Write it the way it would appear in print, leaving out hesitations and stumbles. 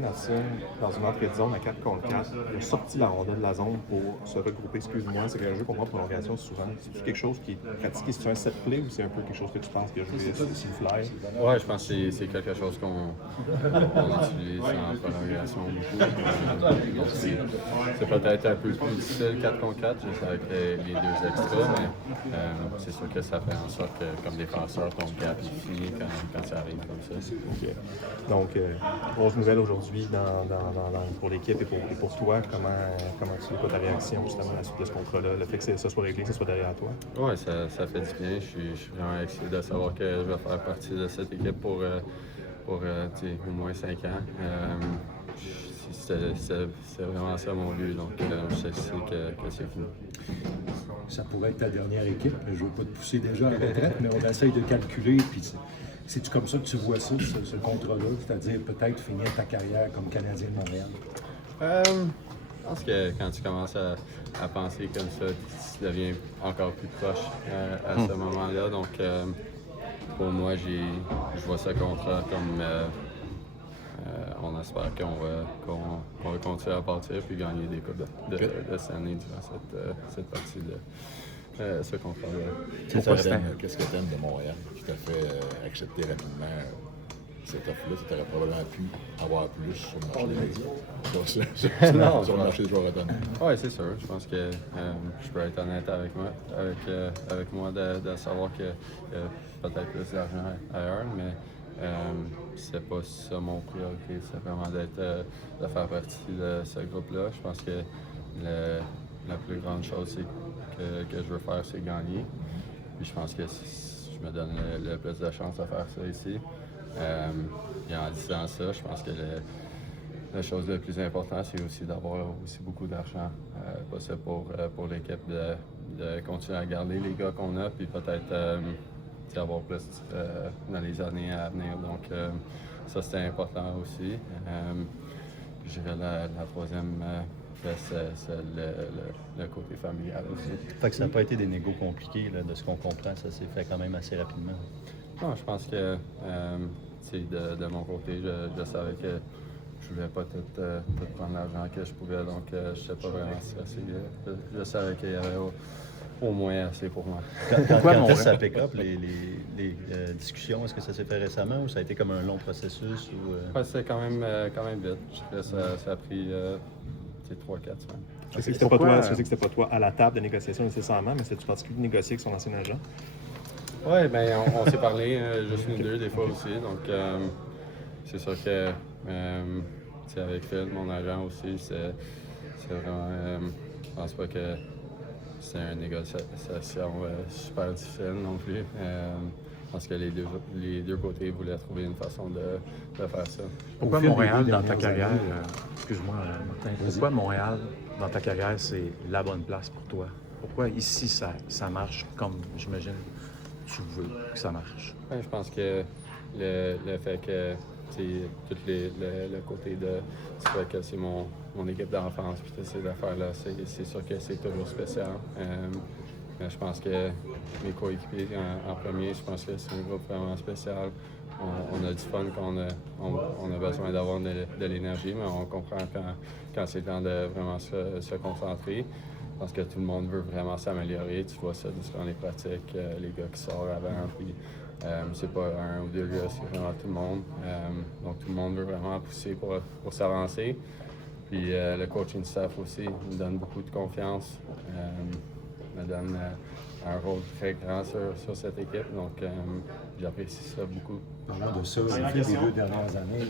Nassim, dans une entrée de zone à 4 contre 4, il a sorti la rondelle de la zone pour se regrouper. Excuse-moi, c'est un jeu qu'on voit en prolongation souvent. C'est quelque chose qui est pratiqué, c'est un set play ou c'est un peu quelque chose que tu penses qu'il a joué sur le fly? Ouais, je pense que c'est quelque chose qu'on utilise en prolongation beaucoup. Donc c'est peut-être un peu plus difficile 4 contre 4, juste avec les deux extras, mais c'est sûr que ça fait en sorte que, comme défenseur, ton gap est fini quand ça arrive comme ça. Okay. Donc, grosse nouvelle aujourd'hui pour l'équipe et pour toi. Comment tu fais ta réaction justement à la suite de ce contrat-là, le fait que ça soit réglé, que ce soit derrière toi? Oui, ça fait du bien. Je suis vraiment excité de savoir que je vais faire partie de cette équipe pour au moins 5 ans. C'est vraiment ça mon but, donc je sais que c'est fini. Ça pourrait être ta dernière équipe. Je ne veux pas te pousser déjà à la retraite, mais on essaye de calculer. Puis c'est-tu comme ça que tu vois ça, ce contrat-là? C'est-à-dire peut-être finir ta carrière comme Canadien de Montréal? Je pense que quand tu commences à penser comme ça, tu deviens encore plus proche à ce moment-là. Donc, pour moi, je vois ce contrat comme on espère qu'on va continuer à partir puis gagner des coupes de cette année durant cette partie de ce contrat-là. Qu'est-ce que tu aimes de Montréal qui t'a fait accepter rapidement cette offre-là? Tu aurais probablement pu avoir plus sur le marché des médias. Sur le marché des joueurs autonomes. Oui, c'est sûr. Je pense que je peux être honnête avec moi de savoir qu'il y a peut-être plus d'argent ailleurs, mais c'est pas ça mon priorité. C'est vraiment de faire partie de ce groupe-là. Je pense que la plus grande chose que je veux faire, c'est gagner. Puis je pense que je me donne le plus de chance de faire ça ici. Et en disant ça, je pense que la chose la plus importante, c'est aussi d'avoir aussi beaucoup d'argent possible pour l'équipe, de continuer à garder les gars qu'on a, puis peut-être avoir plus dans les années à venir. Donc ça, c'était important aussi. Je dirais la troisième, c'est le côté familial aussi. Fait que ça n'a pas été des négos compliqués, là, de ce qu'on comprend, ça s'est fait quand même assez rapidement. Non, je pense que de mon côté, je savais que je voulais pas tout prendre l'argent que je pouvais, donc je n'étais pas vraiment stressé. Je savais qu'il y avait au moins assez pour moi. Quand est-ce que ça pick up, les discussions, est-ce que ça s'est fait récemment ou ça a été comme un long processus? Ouais, c'est quand même vite. Je dirais que ça a pris 3-4 semaines. Je sais que c'était pas toi à la table de négociation nécessairement, mais c'est-tu particulier de négocier avec son ancien agent? Oui, bien, on s'est parlé, juste nous deux, des fois aussi. Donc, c'est sûr que, avec Phil, mon agent aussi, c'est vraiment. Je pense pas que c'est une négociation super difficile non plus. Je pense que les deux côtés voulaient trouver une façon de faire ça. Pourquoi Montréal dans ta carrière, excuse-moi Martin, pourquoi Montréal dans ta carrière c'est la bonne place pour toi? Pourquoi ici ça marche comme j'imagine tu veux que ça marche? Ouais, je pense que le fait que tout le côté de tu vois que c'est mon équipe d'enfance puis toutes ces affaires-là, c'est sûr que c'est toujours spécial. Mais je pense que mes coéquipiers en premier, je pense que c'est un groupe vraiment spécial. On a du fun quand on a besoin d'avoir de l'énergie, mais on comprend quand c'est temps de vraiment se concentrer. Je pense que tout le monde veut vraiment s'améliorer. Tu vois ça durant les pratiques, les gars qui sortent avant. Puis, c'est pas un ou deux gars, c'est vraiment tout le monde. Donc tout le monde veut vraiment pousser pour s'avancer. Puis le coaching staff aussi me donne beaucoup de confiance. Me donne un rôle très grand sur cette équipe. Donc j'apprécie ça beaucoup. Parlant de ça, les 2 dernières années,